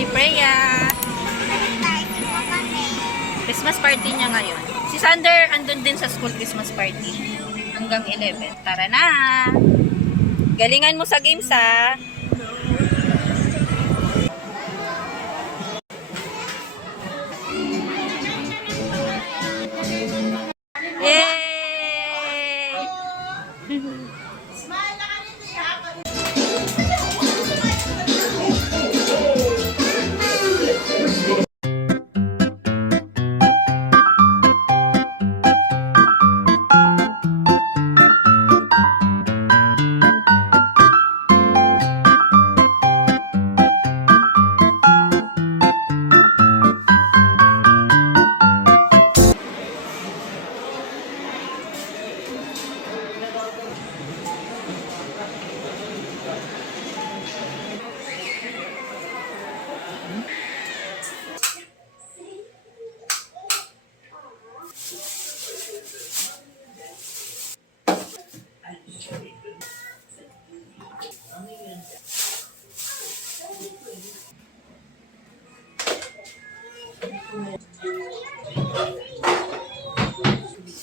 ni Freya. Christmas party niya ngayon. Si Sander andun din sa school Christmas party. Hanggang 11. Tara na! Galingan mo sa games ha! Yay!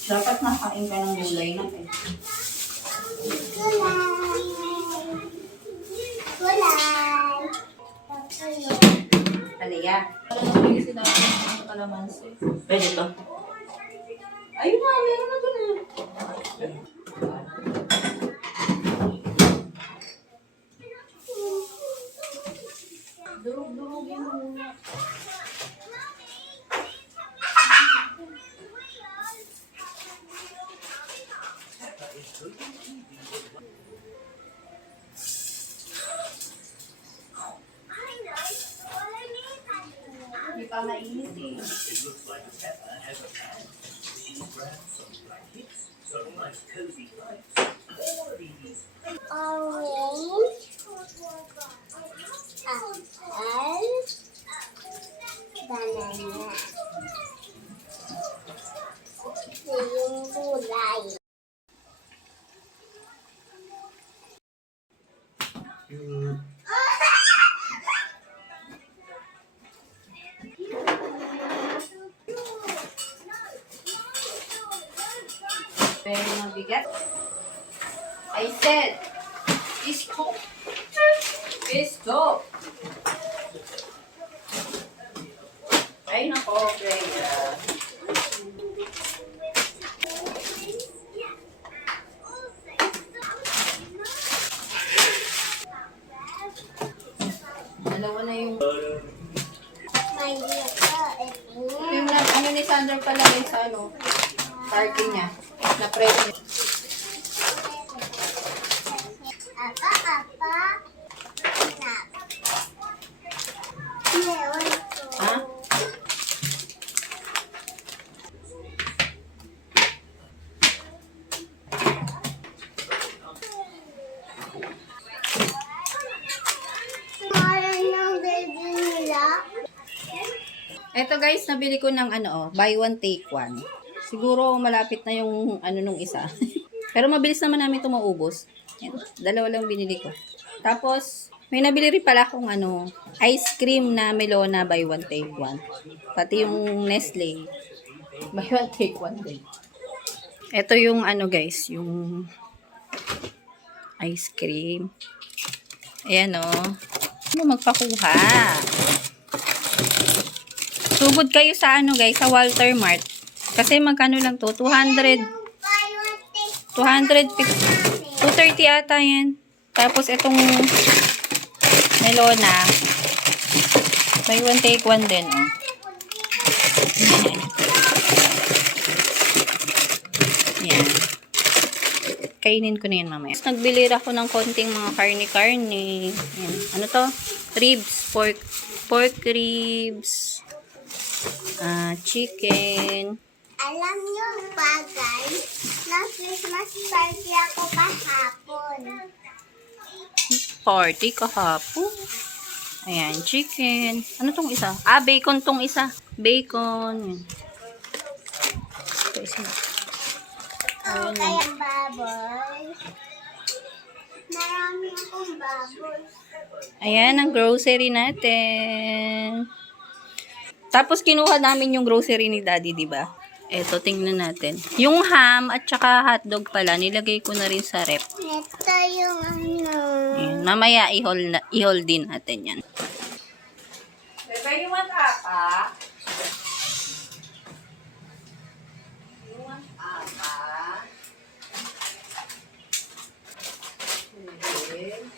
Dapat nakain ka ng gulay na eh. Halika. Pwede to. Ayun na, meron na doon. Durog-durogin mo muna. Hindi pa mainit eh. Orange, apple, banana. Ito yung gulay. Very mabigat. I said, stop. Stop. Ay nako, Freya. Dalawa na yung... May Yung ano ni Sandra pala sa ano, party niya. Na present. apa. Meron to. Ha? Meron ng baby nila. Eto guys, nabili ko ng ano, buy one take one. Siguro malapit na yung ano nung isa. Pero mabilis naman namin ito maubos. Yan, dalawa lang binili ko. Tapos, may nabili rin pala akong ano, ice cream na Melona buy one take one. Pati yung Nestle. Buy one take one din. Ito yung ano guys, yung ice cream. Ayan o. Ano magpakuha? Sugod kayo sa ano guys, sa Walter Mart. Kasi magkano lang to? 200, 250, 230 ata yan. Tapos itong Melona, buy one take one din. Oh. Yan. Kainin ko na yan mamaya. Nagbili ako ng konting mga karne-karne. Yan. Ano to? Ribs. Pork ribs. Chicken. Alam niyo ba guys, na Christmas party ako kahapon. Party kahapon. Ayan, chicken. Ano tong isa? Bacon tong isa. Bacon. Ito isa. Ako kaya baboy. Marami akong baboy. Ayan ang grocery natin. Tapos kinuha namin yung grocery ni Daddy, di ba? Eto, tingnan natin. Yung ham at saka hotdog pala, nilagay ko na rin sa rep. Ito yung ano. Ayan, mamaya i-haul din natin yan. Bebe, you want apa? You want apa? Okay.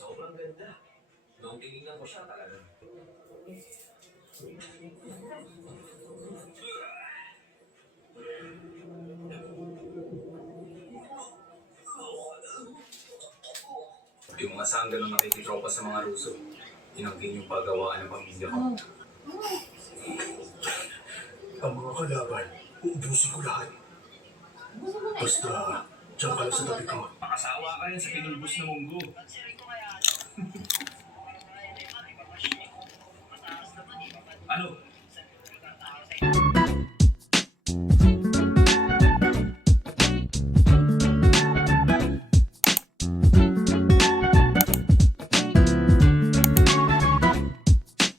Sobrang ganda. Nung tinignan ko siya talaga. Yung mga sangga na makikitropa sa mga Ruso, tinangkin yung paggawaan ng pamilya ko. Ang mga kalaban, uubusin ko lahat. Basta, diyan ka lang sa tabi ko. Makasawa ka rin sa pinulbos na munggo. Ano?